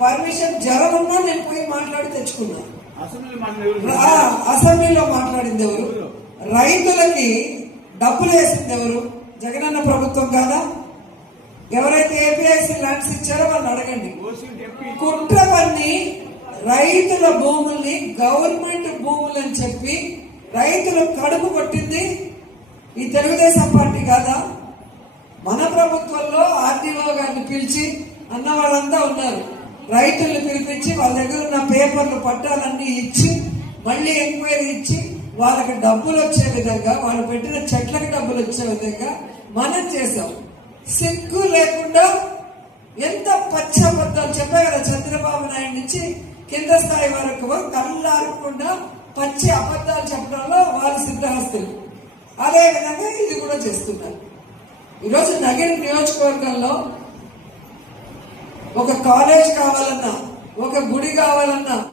Permission జ్వరం ఉన్నా నేను పోయి మాట్లాడి తెచ్చుకున్నా. అసెంబ్లీలో మాట్లాడింది ఎవరు? రైతులకి డబ్బులు వేసింది ఎవరు? జగనన్న ప్రభుత్వం కాదా? ఎవరైతే ఏపీఐసి ల్యాండ్స్ ఇచ్చారో వాళ్ళని అడగండి. ఓసీ డిప్యూటీ కుట్ర పన్ని రైతుల భూముల్ని గవర్నమెంట్ భూములు అని చెప్పి రైతులు కడుపు కొట్టింది. ఈ తెలుగుదేశం పార్టీ కాదా? మన ప్రభుత్వంలో ఆర్డీఓ గారిని పిలిచి అన్న వాళ్ళంతా ఉన్నారు. రైతుల్ని పిలిపించి వాళ్ళ దగ్గర ఉన్న పేపర్లు పట్టాలన్నీ ఇచ్చి మళ్ళీ ఎంక్వైరీ ఇచ్చి వాళ్ళకి డబ్బులు వచ్చే విధంగా వాళ్ళు పెట్టిన చెట్లకు డబ్బులు వచ్చే విధంగా మనం చేసాం సిగ్గు లేకుండా ఎంత పచ్చి అబద్ధాలు చెప్పా కదా చంద్రబాబు నాయుడు నుంచి కింద స్థాయి వరకు కళ్ళారకుండా పచ్చి అబద్ధాలు చెప్పడంలో వాళ్ళు సిద్ధహస్తులు. అదే విధంగా ఇది కూడా చేస్తున్నారు. ఈరోజు నగర నియోజకవర్గంలో ఒక కాలేజ్ కావాలన్నా ఒక గుడి కావాలన్నా